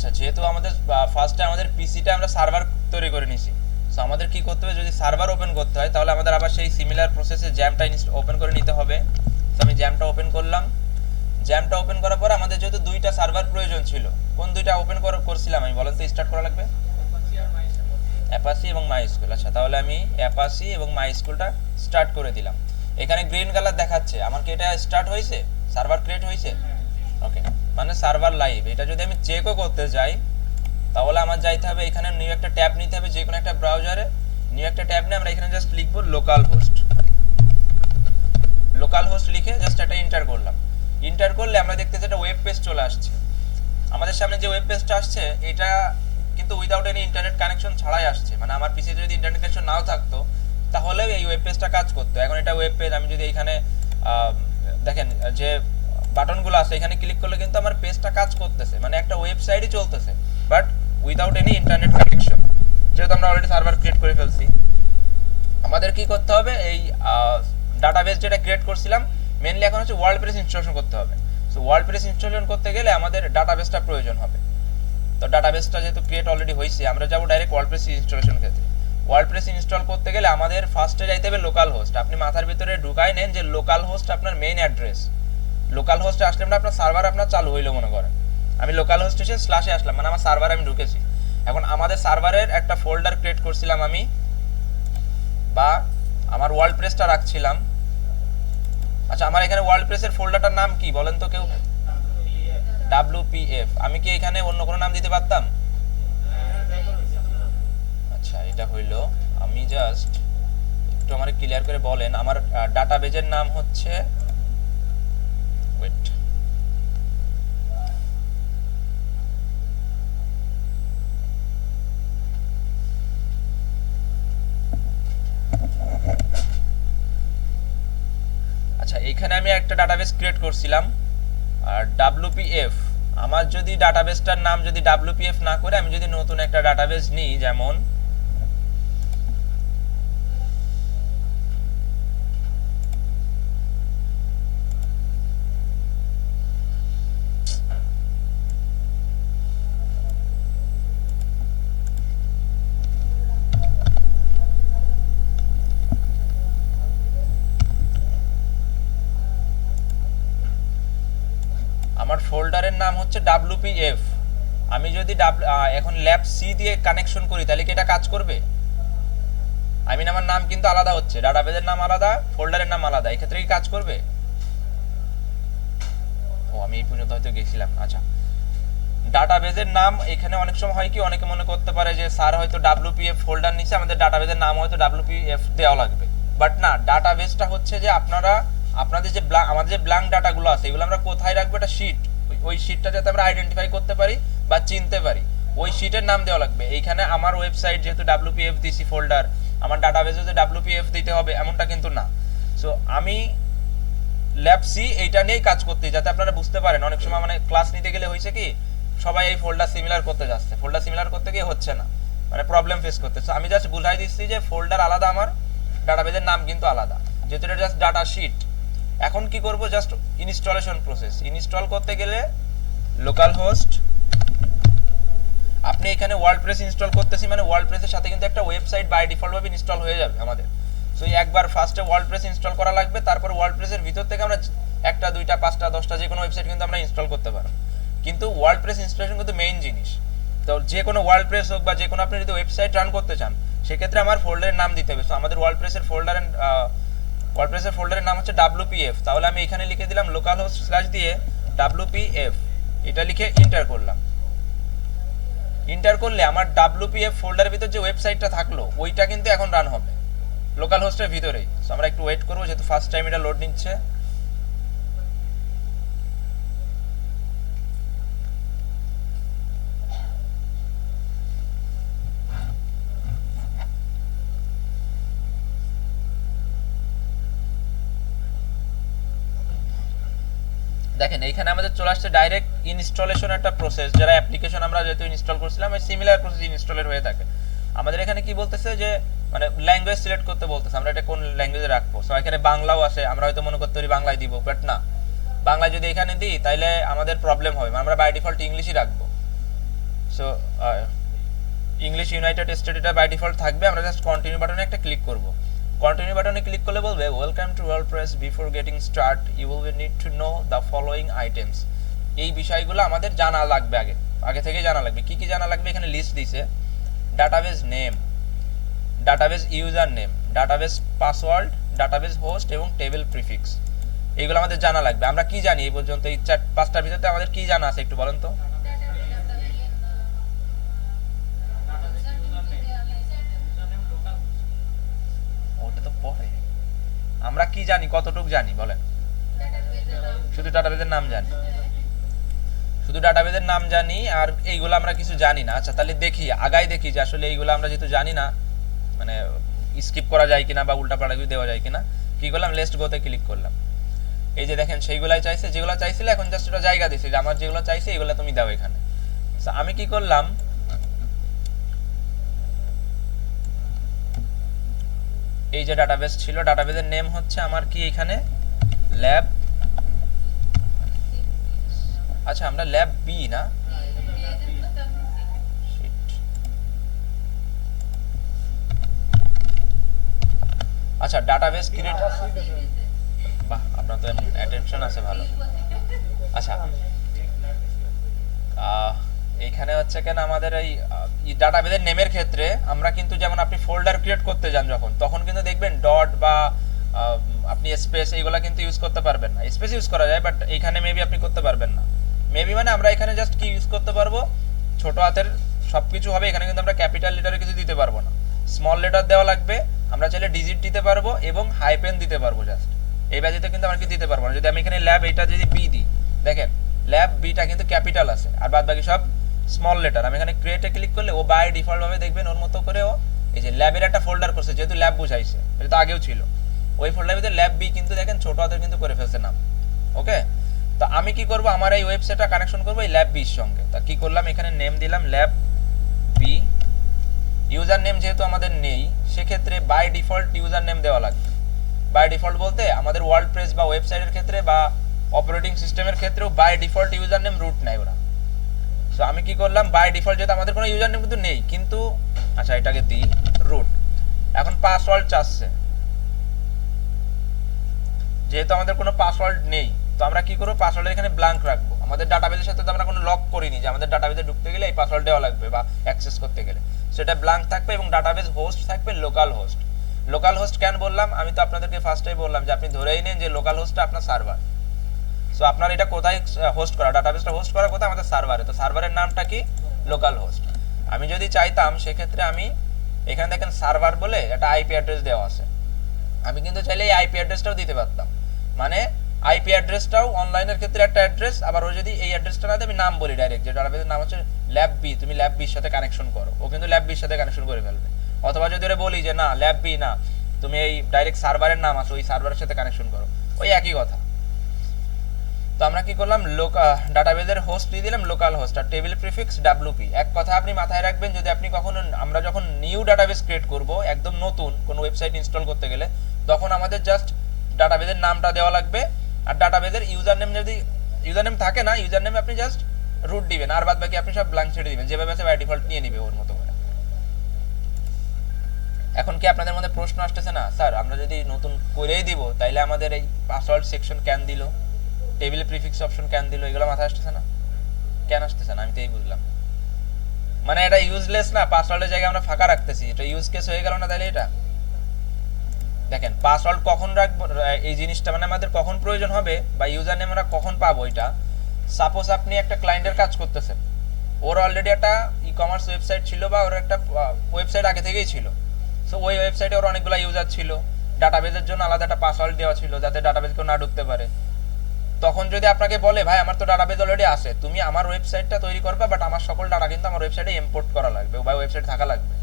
আচ্ছা, যেহেতু আমাদের ফার্স্টে আমাদের পিসিটা আমরা সার্ভার তৈরি করে নিছি, সো আমাদের কি করতে হবে, যদি সার্ভার ওপেন করতে হয় তাহলে আমাদের আবার সেই সিমিলার প্রসেসে জ্যামটা ওপেন করে নিতে হবে। তো আমি জ্যামটা ওপেন করলাম। জ্যামটা ওপেন করার পর আমাদের যেহেতু দুইটা সার্ভার প্রয়োজন ছিল, কোন দুইটা ওপেন করছিলাম আমি, বলেন তো, স্টার্ট করা লাগবে? অ্যাপাসি এবং মাই স্কুল। আচ্ছা, তাহলে আমি অ্যাপাসি এবং মাই স্কুলটা স্টার্ট করে দিলাম। এখানে গ্রিন কালার দেখাচ্ছে, আমার কি এটা স্টার্ট হয়েছে, সার্ভার ক্রিয়েট হয়েছে? ওকে, মানে সার্ভার লাইভ। এটা যদি আমি চেকও করতে যাই তাহলে আমার যাইতে হবে এখানে, নিউ একটা ট্যাব নিতে হবে যে কোনো একটা ব্রাউজারে। নিউ একটা ট্যাব নিয়ে আমরা এখানে জাস্ট লিখবো লোকাল হোস্ট। লোকাল হোস্ট লিখে জাস্ট এটা এন্টার করলাম। এন্টার করলে আমরা দেখতেছি একটা ওয়েব পেজ চলে আসছে। আমাদের সামনে যে ওয়েব পেজটা আসছে এটা কিন্তু উইদাউট এনি ইন্টারনেট কানেকশন ছাড়াই আসছে, মানে আমার পিসিতে যদি ইন্টারনেট কানেকশন নাও থাকতো তাহলেও এই ওয়েব পেজটা কাজ করতো। এখন এটা ওয়েব পেজ, আমি যদি এখানে দেখেন যে বাটনগুলো আছে এখানে ক্লিক করলে কিন্তু আমার পেজটা কাজ করতেছে, মানে একটা ওয়েবসাইটই চলতেছে, but without any internet connection. যেহেতু আমরা অলরেডি সার্ভার ক্রিয়েট করে ফেলছি, আমাদের কি করতে হবে, এই ডাটাবেস যেটা ক্রিয়েট করছিলাম মেইনলি এখন হচ্ছে ওয়ার্ডপ্রেস ইনস্টলেশন করতে হবে। সো ওয়ার্ডপ্রেস ইনস্টলেশন করতে গেলে আমাদের ডাটাবেসটা প্রয়োজন হবে। তো ডাটাবেসটা যেহেতু ক্রিয়েট অলরেডি হয়েছে, আমরা যাব ডাইরেক্ট ওয়ার্ডপ্রেস ইনস্টলেশন ক্ষেত্রে। ওয়ার্ডপ্রেস ইনস্টল করতে গেলে আমাদের ফার্স্টে যাইতে হবে লোকাল হোস্ট। আপনি মাথার ভিতরে ঢুকাই নেন যে লোকাল হোস্ট আপনার মেইন অ্যাড্রেস। লোকাল হোস্টে আসলে না আপনার সার্ভার আপনার চালু হইলো মনে করেন। আমি লোকাল হোস্ট এসে স্ল্যাশে আসলাম, মানে আমার সার্ভারে আমি ঢুকেছি। এখন আমাদের সার্ভারের একটা ফোল্ডার ক্রিয়েট করছিলাম আমি, বা আমার ওয়ার্ডপ্রেসটা রাখছিলাম। আচ্ছা, আমার এখানে ওয়ার্ডপ্রেসের ফোল্ডারটার নাম কি বলেন তো কেউ? WPF। আমি কি এখানে অন্য কোনো নাম দিতে পারতাম? আচ্ছা, এটা হইলো, আমি জাস্ট একটু আমার ক্লিয়ার করে বলেন। আমার ডাটাবেজের নাম হচ্ছে, ওয়েট, আচ্ছা এখানে আমি একটা ডাটাবেস ক্রিয়েট করছিলাম আর WPF। আমার যদি ডাটাবেসটার নাম যদি WPF না করে আমি যদি নতুন একটা ডাটাবেস নিই, যেমন আমার ফোল্ডারের নাম হচ্ছে WPF। আমি যদি এখন ল্যাব সি দিয়ে কানেকশন করি তাহলে কি এটা কাজ করবে? আমার নাম কিন্তু আলাদা হচ্ছে, ডাটাবেজের নাম আলাদা, ফোল্ডারের নাম আলাদা, এই ক্ষেত্রে কি কাজ করবে? ও, আমি এই পর্যন্ত হয়তো গেছিলাম। আচ্ছা, ডাটাবেজের নাম এখানে অনেক সময় হয় কি, অনেকে মনে করতে পারে যে স্যার হয়তো WPF ফোল্ডার নিচে আমাদের ডাটাবেজের নাম হয়তো WPF দেওয়া লাগবে, বাট না। ডাটাবেসটা হচ্ছে যে আপনাদের যে আমাদের যে ব্ল্যাঙ্ক ডাটাগুলো আছে এগুলো আমরা কোথায় রাখবো, একটা শীট। ওই শীটটা যাতে আমরা আইডেন্টিফাই করতে পারি বা চিনতে পারি, ওই শীটের নাম দেওয়া লাগবে। এইখানে আমার ওয়েবসাইট যেহেতু WPF দিছি ফোল্ডার, আমার ডাটাবেসে যে WPF দিতে হবে এমনটা কিন্তু না। সো আমি ল্যাব সি এইটা নিয়েই কাজ করতে, যাতে আপনারা বুঝতে পারেন। অনেক সময় মানে ক্লাস নিতে গেলে হয়েছে কি, সবাই এই ফোল্ডার সিমিলার করতে যাচ্ছে, ফোল্ডার সিমিলার করতে গিয়ে হচ্ছে না, মানে প্রবলেম ফেস করতেছে। আমি জাস্ট বুঝাই দিচ্ছি যে ফোল্ডার আলাদা, আমার ডাটাবেজের নাম কিন্তু আলাদা, যেহেতু এটা জাস্ট ডাটা শিট। এখন কি করব, জাস্ট ইনস্টলেশন প্রসেস। ইনস্টল করতে গেলে লোকাল হোস্ট, আপনি এখানে ওয়ার্ডপ্রেস ইনস্টল করতেছি মানে ওয়ার্ডপ্রেসের সাথে কিন্তু একটা ওয়েবসাইট বাই ডিফল্ট ভাবে ইনস্টল হয়ে যাবে আমাদের। সো একবার ফার্স্টে ওয়ার্ডপ্রেস ইনস্টল করা লাগবে, তারপর ওয়ার্ডপ্রেসের ভিতর থেকে আমরা একটা, দুইটা, পাঁচটা, 10টা যে কোনো ওয়েবসাইট কিন্তু আমরা ইনস্টল করতে পারবো। কিন্তু ওয়ার্ডপ্রেস ইনস্টলেশন কিন্তু মেইন জিনিস। তো যে কোনো ওয়ার্ডপ্রেস হোক বা যে কোনো আপনি যদি ওয়েবসাইট রান করতে চান সেক্ষেত্রে আমার ফোল্ডারের নাম দিতে হবে। সো আমাদের ওয়ার্ডপ্রেসের ফোল্ডারের নাম হচ্ছে WPF। তাহলে আমি এখানে লিখে দিলাম লোকাল হোস্ট স্ল্যাশ দিয়ে WPF, এটা লিখে এন্টার করলাম। এন্টার করলে আমার WPF ফোল্ডারের ভিতর যে ওয়েবসাইটটা থাকলো ওইটা কিন্তু এখন রান হবে লোকাল হোস্টের ভিতরেই। সো আমরা একটু ওয়েট করবো, যেহেতু ফার্স্ট টাইম এটা লোড নিচ্ছে। দেখেন এইখানে আমাদের চলে আসছে ডাইরেক্ট ইনস্টলেশন একটা প্রসেস, যারা অ্যাপ্লিকেশন আমরা যেহেতু ইনস্টল করছিলাম ওই সিমিলার প্রসেস ইনস্টলের হয়ে থাকে। আমাদের এখানে কি বলতেছে যে মানে ল্যাঙ্গুয়েজ সিলেক্ট করতে বলতেছে, আমরা এটা কোন ল্যাঙ্গুয়েজে রাখবো। সো এখানে বাংলাও আছে, আমরা হয়তো মনে করতে পারি বাংলায় দিব, বাট না, বাংলায় যদি এখানে দিই তাহলে আমাদের প্রবলেম হবে, আমরা বাই ডিফল্ট ইংলিশই রাখবো। সো ইংলিশ ইউনাইটেড স্টেট এটা বাই ডিফল্ট থাকবে। আমরা জাস্ট কন্টিনিউ বাটনে একটা ক্লিক করব। কন্টিনিউ বাটনে ক্লিক করলে বলবে welcome to WordPress, before getting start you will need to know the following items. এই বিষয়গুলো আমাদের জানা লাগবে, আগে থেকে জানা লাগবে। কি কি জানা লাগবে এখানে লিস্ট দিছে। Database name, database user name, database password, database host এবং টেবিল প্রিফিক্স, এইগুলো আমাদের জানা লাগবে। আমরা কি জানি এই পর্যন্ত? এই পাঁচটার ভিতরে আমাদের কি জানা আছে একটু বলেন তো? ওটা তো পরে। আমরা কি জানি, কতটুক জানি বলেন? শুধু ডাটাবেসের নাম জানি, শুধু ডাটাবেসের নাম জানি, আর এইগুলো আমরা কিছু জানি না। আচ্ছা তাহলে দেখি, আগাই দেখি যে আসলে এইগুলো আমরা যেহেতু জানি না, মানে স্কিপ করা যায় কিনা বা উল্টাপাল্টা কিছু দেওয়া যায় কিনা। কি করলাম, লেটস গোতে ক্লিক করলাম। এই যে দেখেন সেইগুলাই চাইছে, যেগুলো চাইছিলে এখন জাস্ট ওটা জায়গা দিছে যে আমার যেগুলো চাইছে এগুলো তুমি দাও এখানে। আমি কি করলাম, এই যে ডাটাবেস ছিল, ডাটাবেসের নেম হচ্ছে আমার কি এখানে ল্যাব, আচ্ছা আমরা ল্যাব বি না, আচ্ছা ডাটাবেস ক্রিয়েট, বাহ আপনার তো অ্যাটেনশন আছে ভালো। আচ্ছা এইখানে হচ্ছে কেন আমাদের এই ডাটাবেসের নেমের ক্ষেত্রে আমরা কিন্তু যেমন আপনি ফোল্ডার ক্রিয়েট করতে যান যখন, তখন কিন্তু দেখবেন ডট বা আপনি স্পেস এইগুলা কিন্তু ইউজ করতে পারবেন না। স্পেস ইউজ করা যায় বাট এইখানে মেবি আপনি করতে পারবেন না। মেবি মানে আমরা এখানে জাস্ট কি ইউজ করতে পারবো, ছোট হাতের সবকিছু হবে এখানে, কিন্তু আমরা ক্যাপিটাল লেটারে কিছু দিতে পারবো না, স্মল লেটার দেওয়া লাগবে। আমরা চাইলে ডিজিট দিতে পারবো এবং হাইপেন দিতে পারবো জাস্ট, এই ব্যতীত কিন্তু আমরা কি দিতে পারবো না। যদি আমি এখানে ল্যাব এটা যদি বি দিই, দেখেন ল্যাব বিটা কিন্তু ক্যাপিটাল আছে আর বাদ বাকি সব স্মল লেটার। আমি এখানে ক্রিয়েটে ক্লিক করলে ও বাই ডিফল্ট ভাবে দেখবেন ওর মতো করে ও এই যে ল্যাবের একটা ফোল্ডার করছে, যেহেতু ল্যাব বুঝাইছে, এটা তো আগেও ছিল। ওই ফোল্ডারের ভিতরে ল্যাব বি কিন্তু দেখেন ছোট হাতের কিন্তু করে ফেলছে নাম। ওকে, তো আমি কি করব, আমার এই ওয়েবসাইটটা কানেকশন করব এই ল্যাব বির সঙ্গে। তা কি করলাম, এখানে নেম দিলাম ল্যাব বি। ইউজার নেম যেহেতু আমাদের নেই, সেক্ষেত্রে বাই ডিফল্ট ইউজার নেম দেওয়া লাগবে। বাই ডিফল্ট বলতে আমাদের ওয়ার্ডপ্রেস বা ওয়েবসাইটের ক্ষেত্রে বা অপারেটিং সিস্টেমের ক্ষেত্রেও by default user name root নেয় ওরা। সো আমি কি করলাম, বাই ডিফল্ট যেহেতু আমাদের কোনো ইউজার নেম কিন্তু নেই, কিন্তু আচ্ছা এটাকে দিই রুট। এখন পাসওয়ার্ড চাচ্ছে, যেহেতু আমাদের কোনো পাসওয়ার্ড নেই, তো আমরা কি করব, পাসওয়ার্ডের এখানে ব্ল্যাঙ্ক রাখবো। আমাদের ডাটাবেসের সাথে তো আমরা কোনো লক করিনি যে আমাদের ডাটাবেসে ঢুকতে গেলে এই পাসওয়ার্ড দেওয়া লাগবে বা অ্যাক্সেস করতে গেলে, সেটা ব্ল্যাঙ্ক থাকবে। এবং ডাটাবেস হোস্ট থাকবে লোকাল হোস্ট। লোকাল হোস্ট কেন বললাম, আমি তো আপনাদেরকে ফার্স্টেই বললাম যে আপনি ধরেই নেন যে লোকাল হোস্টটা আপনার সার্ভার। সো আপনার এটা কোথায় হোস্ট করা, ডাটাবেসটা হোস্ট করা কোথায়, আমাদের সার্ভারে। তো সার্ভারের নামটা কি, লোকাল হোস্ট। আমি যদি চাইতাম সেক্ষেত্রে আমি এখানে দেখেন সার্ভার বলে একটা আইপি অ্যাড্রেস দেওয়া আছে, আমি কিন্তু চাইলে এই আইপি অ্যাড্রেসটাও দিতে পারতাম। মানে আইপি অ্যাড্রেসটাও অনলাইনের ক্ষেত্রে একটা অ্যাড্রেস, আবার ও যদি এই অ্যাড্রেসটা না দেয় আমি নাম বলি ডাইরেক্ট, যে ডাটাবেসের নাম হচ্ছে ল্যাব বি, তুমি ল্যাব বির সাথে কানেকশন করো, ও কিন্তু ল্যাব বির সাথে কানেকশন করে ফেলবে। অথবা যদি ওরা বলি যে না ল্যাব বি না, তুমি এই ডাইরেক্ট সার্ভারের নাম আছে ওই সার্ভারের সাথে কানেকশন করো, ওই একই কথা। তো আমরা কি করলাম, ডাটাবেসের হোস্ট দিয়ে দিলাম লোকাল হোস্ট, আর টেবিল প্রিফিক্স ডাব্লিউপি। এক কথা আপনি মাথায় রাখবেন, যদি আপনি কখনো, আমরা যখন নিউ ডাটাবেস ক্রিয়েট করব, একদম নতুন কোনো ওয়েবসাইট ইনস্টল করতে গেলে, তখন আমাদের জাস্ট ডাটাবেসের নামটা দেওয়া লাগবে। আর ডাটাবেসের ইউজার নেম, যদি ইউজার নেম থাকে না, ইউজার নেমে আপনি জাস্ট রুট দিবেন, আর বাদ বাকি আপনি সব ব্ল্যাঙ্ক ছেড়ে দিবেন, যেভাবে আছে বাই ডিফল্ট নিয়ে নিবে ওর মতো করে। এখন কি আপনাদের মধ্যে প্রশ্ন আসতেছে না, স্যার আমরা যদি নতুন করেই দিব তাইলে আমাদের এই পাসওয়ার্ড সেকশন কেন দিল, টেবিল প্রিফিক্স অপশন কেন দিল, এগুলো মাথায় আসতেছে না? কেন আসতেছে না আমি তো এই বুঝলাম। মানে এটা ইউজলেস না, পাসওয়ার্ডের জায়গায় আমরা ফাঁকা রাখতেছি, এটা ইউজ কেস হয়ে গেল না তাহলে। এটা দেখেন পাসওয়ার্ড কখন রাখবো, এই জিনিসটা মানে আমাদের কখন প্রয়োজন হবে বা ইউজার নেম আমরা কখন পাবো। এটা সাপোজ আপনি একটা ক্লায়েন্টের কাজ করতেছেন, ওর অলরেডি একটা ই কমার্স ওয়েবসাইট ছিল বা ওর একটা ওয়েবসাইট আগে থেকেই ছিল। সো ওই ওয়েবসাইটে ওর অনেকগুলো ইউজার ছিল, ডাটাবেসের জন্য আলাদা একটা পাসওয়ার্ড দেওয়া ছিল যাতে ডাটাবেস কেউ না ঢুকতে পারে। তখন যদি আপনাকে বলে ভাই আমার তো ডাটাবেস অলরেডি আছে, তুমি আমার ওয়েবসাইটটা তৈরি করবে, বাট আমার সকল ডাটা কিন্তু আমার ওয়েবসাইটে ইম্পোর্ট করা লাগবে বা ওয়েবসাইট থাকা লাগবে,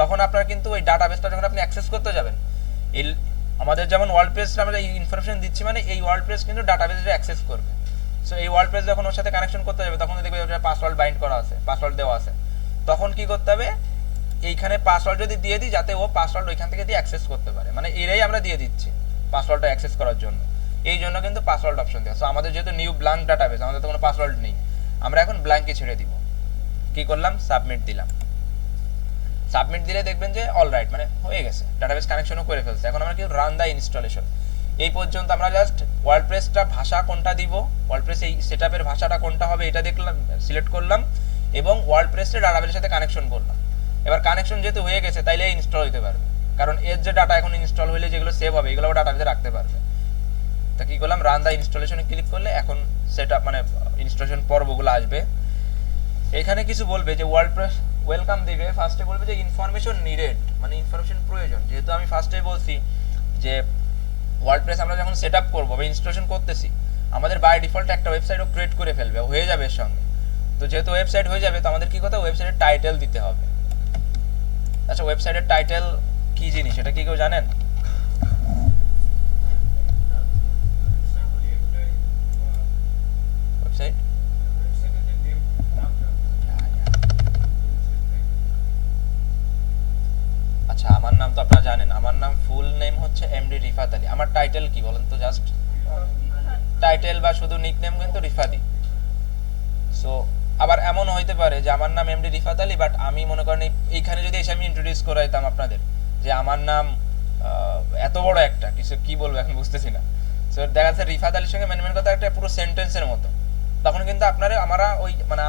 তখন আপনার কিন্তু ওই ডাটাবেসটা যখন আপনি অ্যাক্সেস করতে যাবেন, এই আমাদের যেমন ওয়ার্ডপ্রেস আমরা এই ইনফরমেশন দিচ্ছি, মানে এই ওয়ার্ডপ্রেস কিন্তু ডাটাবেসে অ্যাক্সেস করবে। সো এই ওয়ার্ডপ্রেস যখন ওর সাথে কানেকশন করতে যাবে, তখন দেখবে ওটা পাসওয়ার্ড বাইন্ড করা আছে, পাসওয়ার্ড দেওয়া আছে। তখন কি করতে হবে, এইখানে পাসওয়ার্ড যদি দিয়ে দিই যাতে ও পাসওয়ার্ড ওইখান থেকে দিয়ে অ্যাক্সেস করতে পারে, মানে এরাই আমরা দিয়ে দিচ্ছি পাসওয়ার্ডটা অ্যাক্সেস করার জন্য। এই জন্য কিন্তু পাসওয়ার্ড অপশন দেওয়া। সো আমাদের যেহেতু নিউ ব্ল্যাঙ্ক ডাটাবেস, আমাদের তো কোনো পাসওয়ার্ড নেই, আমরা এখন ব্ল্যাঙ্কে ছেড়ে দিব। কি করলাম, সাবমিট দিলাম। সাবমিট দিলে দেখবেন যে অলরাইট মানে হয়ে গেছে, ডাটাবেস কানেকশনও করে ফেলছে। এখন আমরা কি রান দা ইনস্টলেশন। এই পর্যন্ত আমরা জাস্ট ওয়ার্ডপ্রেসটা ভাষা কোনটা দিব, ওয়ার্ডপ্রেস এই সেটআপের ভাষাটা কোনটা হবে এটা দেখলাম, সিলেক্ট করলাম এবং ওয়ার্ডপ্রেসের ডাটাবেসের সাথে কানেকশন করলাম। এবার কানেকশন যেহেতু হয়ে গেছে তাইলে ইনস্টল হতে পারবে, কারণ এর যে ডাটা এখন ইনস্টল হলে যেগুলো সেভ হবে এগুলো ডাটাবেসে রাখতে পারবে। তা কি করলাম, রান দা ইনস্টলেশনে ক্লিক করলে এখন সেটআপ মানে ইনস্টলেশন পর্বগুলো আসবে। এখানে কিছু বলবে যে ওয়ার্ডপ্রেস ওয়েলকাম দিবে, ফার্স্টে বলবে যে ইনফরমেশন নিডেড, মানে ইনফরমেশন প্রয়োজন। যেহেতু আমি ফার্স্টে বলছি যে ওয়ার্ডপ্রেস আমরা যখন সেটআপ করব বা ইনস্টলেশন করতেছি আমাদের বাই ডিফল্ট একটা ওয়েবসাইটও ক্রিয়েট করে ফেলবে, হয়ে যাবে এর সঙ্গে। তো যেহেতু ওয়েবসাইট হয়ে যাবে তো আমাদের কি কথা, ওয়েবসাইটের টাইটেল দিতে হবে। আচ্ছা, ওয়েবসাইটের টাইটেল কি জিনিস এটা কি কেউ জানেন? ওয়েবসাইট আচ্ছা, আমার নাম তো আপনারা জানেন, আমার নাম ফুল নেম হচ্ছে এমডি রিফাত আলী। আমার টাইটেল কি বলেন তো? জাস্ট টাইটেল বা শুধু নিকনেম কিন্তু রিফাদি। সো আবার এমন হইতে পারে যে আমার নাম এমডি রিফাত আলী, বাট আমি মনে করেন এইখানে যদি এসে আমি ইন্ট্রোডিউস করাইতাম আপনাদের যে আমার নাম এত বড় একটা কিছু, কি বলবো এখন বুঝতেছি না। সো দেখা যাচ্ছে রিফাত আলীর সঙ্গে মেন কথা একটা পুরো সেন্টেন্সের মতো, তখন কিন্তু আপনারা আমরা ওই মানে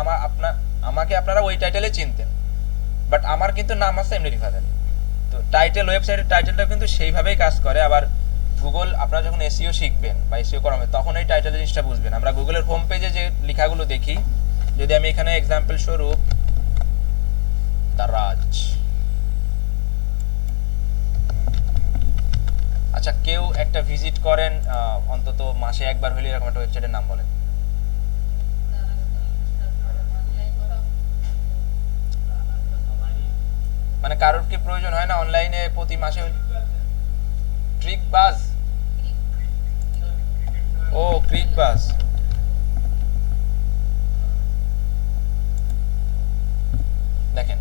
আমাকে আপনারা ওই টাইটেলে চিনতেন, বাট আমার কিন্তু নাম আছে এমডি রিফাত আলী। তো টাইটেল, ওয়েবসাইটের টাইটেলটা কিন্তু সেইভাবেই কাজ করে। আবার গুগল আপনারা যখন এসইও শিখবেন বা এসইও করাবেন তখন এই টাইটেল জিনিসটা বুঝবেন। আমরা গুগলের হোম পেজে যে লেখাগুলো দেখি, যদি আমি এখানে এক্সাম্পল স্বরূপ দারাজ, আচ্ছা কেউ একটা ভিজিট করেন অন্তত মাসে একবার হলে এরকম একটা ওয়েবসাইটের নাম বলেন। মানে কারোর কি প্রয়োজন হয় না অনলাইনে প্রতি মাসে? ট্রিক বাজ, ও ক্রিক বাজ। দেখেন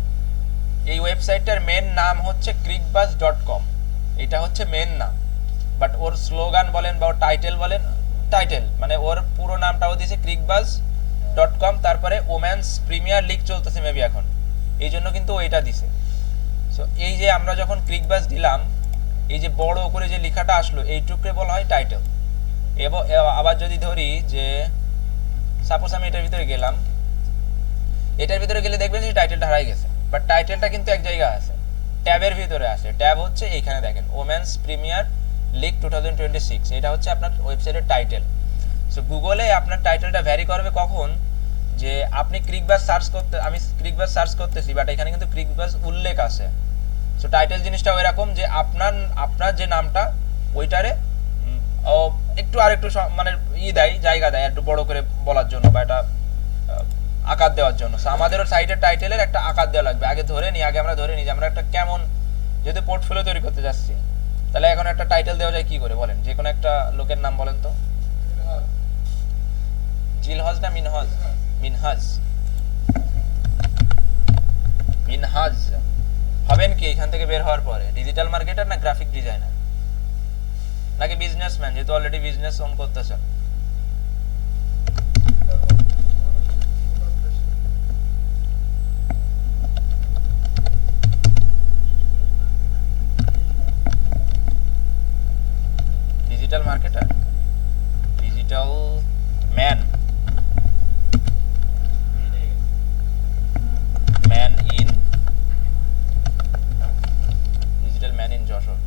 এই ওয়েবসাইটটার মেন নাম হচ্ছে crickbuzz.com, এটা হচ্ছে মেন নাম। বাট ওর স্লোগান বলেন বা ওর টাইটেল বলেন, টাইটেল মানে ওর পুরো নামটাও দিয়েছে crickbuzz.com, তারপরে ওমেন্স প্রিমিয়ার লিগ চলতেছে মেবি এখন, এই জন্য কিন্তু ওইটা দিছে। সো এই যে আমরা যখন ক্রিকবাজ দিলাম, এই যে বড় করে যে লেখাটা আসলো এইটুকুকে বলা হয় টাইটেল। এবং আবার যদি ধরি যে সাপোজ আমি এটার ভিতরে গেলাম, এটার ভিতরে গেলে দেখবেন যে টাইটেলটা হারাই গেছে, বাট টাইটেলটা কিন্তু এক জায়গায় আছে, ট্যাবের ভিতরে আছে। ট্যাব হচ্ছে এইখানে দেখেন ওমেন্স প্রিমিয়ার লিগ 2026, এটা হচ্ছে আপনার ওয়েবসাইটের টাইটেল। সো গুগলে আপনার টাইটেলটা ভ্যারি করবে কখন, যে আপনি ক্রিকবাজ সার্চ করতে, আমি ক্রিকবাজ সার্চ করতেছি বাট এখানে কিন্তু ক্রিকবাজ উল্লেখ আছে। সো টাইটেল জিনিসটা এরকম যে আপনার যে নামটা ওইটারে একটু আরেকটু মানে দেয়, জায়গা দেয় একটু বড় করে বলার জন্য বা এটা আকার দেওয়ার জন্য। সো আমাদেরও সাইটের টাইটেলের একটা আকার দেওয়া লাগবে। আগে আমরা ধরে নিই যে আমরা একটা কেমন, যেহেতু পোর্টফোলিও তৈরি করতে যাচ্ছি, তাহলে এখন একটা টাইটেল দেওয়া যায় কি করে বলেন? যে কোনো একটা লোকের নাম বলেন তো। জিলহজ না মিনহজ? মিনহাজ। মিনহাজ হবেন কি এখান থেকে বের হওয়ার পরে? ডিজিটাল মার্কেটার না গ্রাফিক ডিজাইনার নাকি বিজনেসম্যান, যেহেতু অলরেডি বিজনেস অন করতেছেন? Digital marketer, digital man, man in, digital man in Jessore.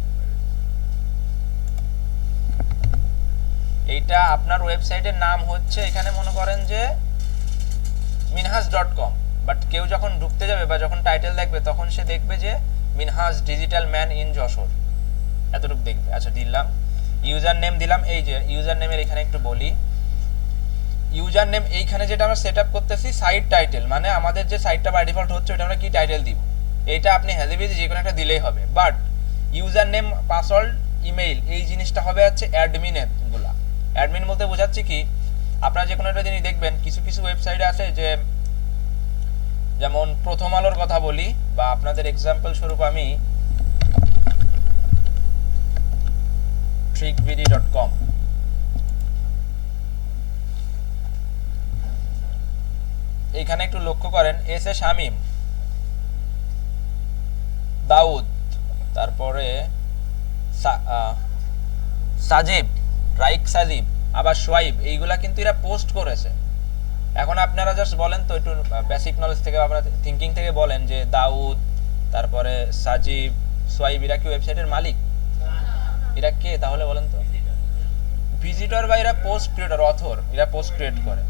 এইটা আপনার ওয়েবসাইটের নাম হচ্ছে, এখানে মনে করেন যে minhas.com, বাট কেউ যখন ঢুকতে যাবে বা যখন টাইটেল দেখবে তখন সে দেখবে যে Minhaj digital man in Jessore, এতটুকু দেখবে। আচ্ছা দিলাম, ইউজার নেম দিলাম। এই যে ইউজার নেমের এখানে একটু বলি, ইউজার নেম এইখানে যেটা আমরা সেটআপ করতেছি সাইট টাইটেল, মানে আমাদের যে সাইটটা বাই ডিফল্ট হচ্ছে ওটা আমরা কি টাইটেল দিব, এইটা আপনি হ্যাজিবিজি যে কোনো একটা দিলেই হবে। But user name, password, email এই জিনিসটা হবে হচ্ছে অ্যাডমিনের গুলা। অ্যাডমিন বলতে বোঝাচ্ছে কি, আপনারা যে কোনো একটা জিনিস দেখবেন কিছু কিছু ওয়েবসাইটে আছে যে, যেমন প্রথম আলোর কথা বলি বা আপনাদের এক্সাম্পল স্বরূপ আমি trickbd.com, এখানে একটু লক্ষ্য করেন, এস এ শামীম, দাউদ, তারপরে সাজিব, রাইক সাজিব, আবার সোয়াইব, এইগুলা কিন্তু এরা পোস্ট করেছে। এখন আপনারা জাস্ট বলেন তো, একটু বেসিক নলেজ থেকে আপনারা থিঙ্কিং থেকে বলেন যে দাউদ, তারপরে সাজিব, সোয়াইব, এরা কি ওয়েবসাইটের মালিক? এরা কে তাহলে বলেন তো? ভিজিটর বা এরা পোস্ট ক্রিয়েটর, অথর, এরা পোস্ট ক্রিয়েট করে।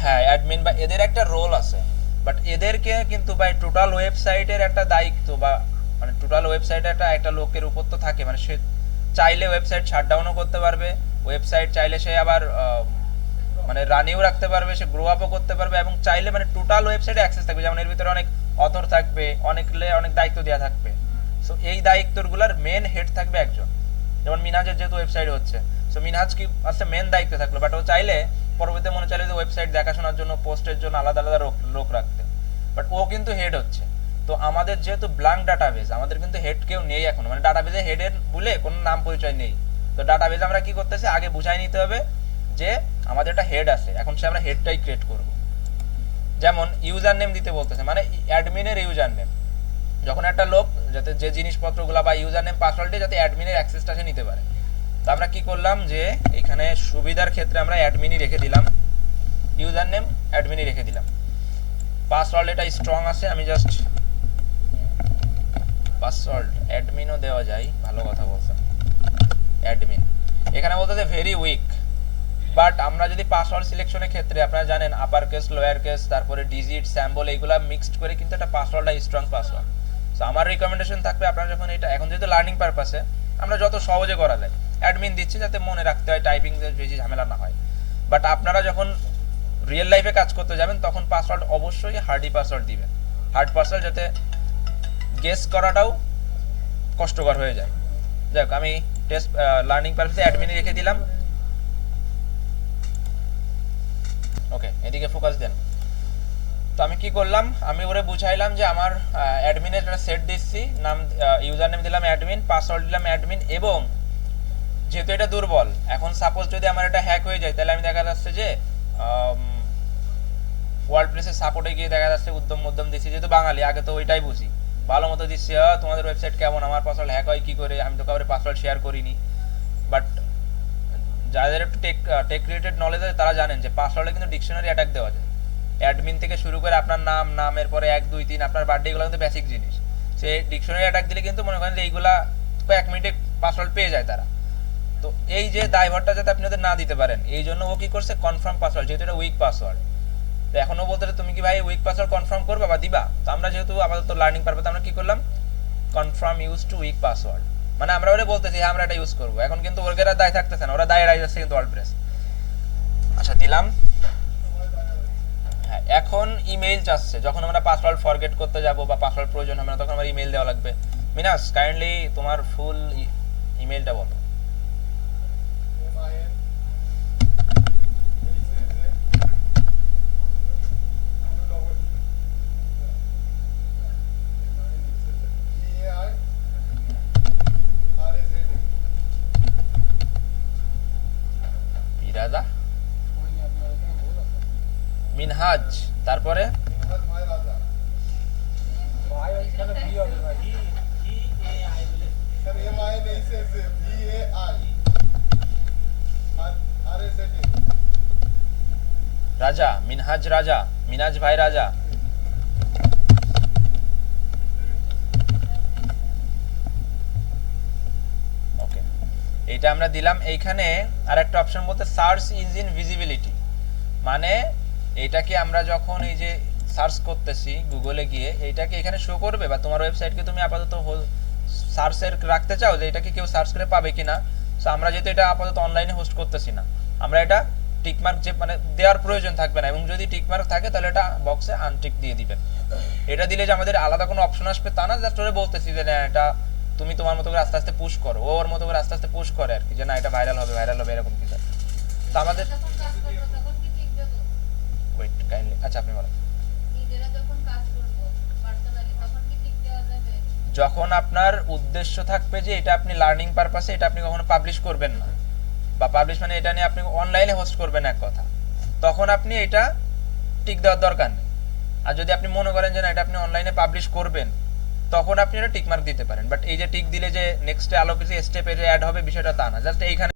হ্যাঁ, অ্যাডমিন বা এদের একটা রোল আছে, বাট এদেরকে কিন্তু ভাই টোটাল ওয়েবসাইটের একটা দায়িত্ব বা মানে টোটাল ওয়েবসাইটে একটা লোকের উপর তো থাকে, মানে সে চাইলে ওয়েবসাইট শাটডাউনও করতে পারবে, ওয়েবসাইট চাইলে সে আবার মানে রানিও রাখতে পারবে, সে গ্রো আপও করতে পারবে, এবং চাইলে মানে টোটাল ওয়েবসাইটে অ্যাক্সেস থাকবে। যেমন এর ভিতরে অনেক অথর থাকবে, অনেক দায়িত্ব দেওয়া থাকবে। সো এই দায়িত্বগুলোর মেন হেড থাকবে একজন, যেমন মিনহাজের যেহেতু ওয়েবসাইট হচ্ছে, সো মিনহাজ কি আচ্ছা মেন দায়িত্ব থাকলো, বাট ও চাইলে পরবর্তীতে মনে চাইলে যে ওয়েবসাইট দেখাশোনার জন্য, পোস্টের জন্য আলাদা আলাদা লোক রাখতে, বাট ও কিন্তু হেড হচ্ছে। তো আমাদের যেহেতু ব্ল্যাঙ্ক ডাটাবেজ, আমাদের কিন্তু হেড কেউ নেই এখন, মানে ডাটাবেজে হেডের বলে কোনো নাম পরিচয় নেই। তো ডাটাবেজ আমরা কি করতেছি, আগে বুঝাই নিতে হবে যে আমাদের একটা হেড আছে, এখন সে আমরা হেডটাই ক্রিয়েট করব। যেমন ইউজার নেম দিতে বলতেছে, মানে অ্যাডমিনের ইউজার নেম, যখন একটা লোক যাতে যে জিনিসপত্রগুলো বা ইউজার নেম পাসওয়ার্ডে যাতে অ্যাডমিনের অ্যাক্সেসটা সে নিতে পারে। তো আমরা কি করলাম যে এখানে সুবিধার ক্ষেত্রে আমরা অ্যাডমিনই রেখে দিলাম, ইউজার নেম অ্যাডমিনই রেখে দিলাম। পাসওয়ার্ড এটা স্ট্রং আছে, আমি জাস্ট পাসওয়ার্ড অ্যাডমিনও দেওয়া যায়, ভালো কথা বলছেন, অ্যাডমিন। এখানে বলতেছে ভেরি উইক, বাট আমরা যদি পাসওয়ার্ড সিলেকশনের ক্ষেত্রে আপনারা জানেন আপার কেস, লোয়ার কেস, তারপরে ডিজিট, স্যাম্বল, এইগুলা মিক্সড করে কিন্তু একটা পাসওয়ার্ডটা স্ট্রং পাসওয়ার্ড। সো আমার রিকমেন্ডেশন থাকবে আপনারা যখন এটা, এখন যেহেতু লার্নিং পারপাসে আমরা যত সহজে করা যায় অ্যাডমিন দিচ্ছি, যাতে মনে রাখতে হয়, টাইপিং বেশি ঝামেলা না হয়। বাট আপনারা যখন রিয়েল লাইফে কাজ করতে যাবেন তখন পাসওয়ার্ড অবশ্যই হার্ডি পাসওয়ার্ড দিবেন, হার্ড পাসওয়ার্ড, যাতে গেস করাটাও কষ্টকর হয়ে যায়। যাই হোক, আমি টেস্ট লার্নিং পারপাসে অ্যাডমিনে রেখে দিলাম। ওকে, এদিকে ফোকাস দেন। তো আমি কি করলাম, আমি ওরে বুঝাইলাম যে আমার অ্যাডমিনের একটা সেট দিচ্ছি, নাম ইউজার নেম দিলাম অ্যাডমিন, পাসওয়ার্ড দিলাম অ্যাডমিন, এবং যেহেতু এটা দুর্বল, এখন সাপোজ যদি আমার এটা হ্যাক হয়ে যায়, তাহলে আমি দেখা যাচ্ছে যে ওয়ার্ডপ্রেসের সাপোর্টে গিয়ে দেখা যাচ্ছে উদ্যম মধ্যম দিচ্ছি, যেহেতু বাঙালি আগে তো ওইটাই বুঝি, ভালো মতো দিচ্ছি, তোমাদের ওয়েবসাইট কেমন, আমার পাসওয়ার্ড হ্যাক হয় কি করে, আমি তো কাউরে পাসওয়ার্ড শেয়ার করিনি। বাট যাদের একটু টেক রিলেটেড নলেজ আছে তারা জানেন যে পাসওয়ার্ডে কিন্তু ডিকশনারি অ্যাটাক দেওয়া যায়, অ্যাডমিন থেকে শুরু করে আপনার নামের পরে 1 2 3 আপনার বার্থডে, এগুলো কিন্তু বেসিক জিনিস। সে ডিকশনারি অ্যাটাক দিলে কিন্তু মনে করেন যে এইগুলা কয়েক মিনিটে পাসওয়ার্ড পেয়ে যায় তারা। তো এই যে দায়ভারটা যাতে আপনি ওদের না দিতে পারেন, এই জন্য ও কি করছে, কনফার্ম পাসওয়ার্ড, যেহেতু এটা উইক পাসওয়ার্ড। তো এখন ও বলতে তুমি কি ভাই উইক পাসওয়ার্ড কনফার্ম করবা বা দিবা? তো আমরা যেহেতু আপাতত লার্নিং পারপাসে আমরা কি করলাম, confirm use to week password, মানে আমরা ওরে বলতেছি হ্যাঁ আমরা এটা ইউজ করবো। এখন কিন্তু ওদের দায় থাকতেছে না, ওরা দায় এড়াই যাচ্ছে কিন্তু ওয়ার্ডপ্রেস। আচ্ছা দিলাম। হ্যাঁ, এখন ইমেইল চাচ্ছে, যখন আমরা পাসওয়ার্ড ফরগেট করতে যাব বা পাসওয়ার্ড প্রয়োজন হবে না, তখন আমার ইমেইল দেওয়া লাগবে। মিনাস কাইন্ডলি তোমার ফুল ইমেইলটা বলো। বিরাজা, মিনহাজ, তারপরে রাজা, মিনহাজ রাজা, মিনাজ ভাই রাজা। ওকে, এটা আমরা দিলাম। এইখানে আরেকটা অপশন বলতে সার্চ ইঞ্জিন ভিজিবিলিটি, মানে এইটাকে আমরা যখন এই যে সার্চ করতেছি গুগলে গিয়ে, এইটাকে এখানে শো করবে, বা তোমার ওয়েবসাইটকে তুমি আপাতত সার্চের রাখতে চাও যে এটাকে কেউ সার্চ করে পাবে কিনা। সো আমরা যেহেতু এটা আপাতত অনলাইনে হোস্ট করতেছি না, আমরা এটা টিকমার্ক যে মানে দেওয়ার প্রয়োজন থাকবে না, এবং যদি টিকমার্ক থাকে তাহলে এটা বক্সে আনটিক দিয়ে দিবেন। এটা দিলে যে আমাদের আলাদা কোনো অপশন আসবে তা না, জাস্ট ওরে বলতেছি যে না এটা তুমি তোমার মতো করে আস্তে আস্তে পুশ করো, ওর মতো করে আস্তে আস্তে পুশ করে আর কি, যে না এটা ভাইরাল হবে এরকম কিছু। তো আমাদের ওয়েট কাইন্ডলি, আচ্ছা আপনি বলেন। যখন আপনার উদ্দেশ্য থাকবে যে এটা আপনি লার্নিং পারপাসে, এটা আপনি কখনো পাবলিশ করবেন না, বা পাবলিশ মানে এটা নিয়ে আপনি অনলাইনে হোস্ট করবেন এক কথা, তখন আপনি এটা টিক দেওয়ার দরকার নেই। আর যদি আপনি মনে করেন যে না এটা আপনি অনলাইনে পাবলিশ করবেন, তখন আপনি এটা টিক মার্ক দিতে পারেন। বাট এই যে টিক দিলে যে নেক্সটে আরো কিছু স্টেপ অ্যাড হবে বিষয়টা তা না, জাস্ট এইখানে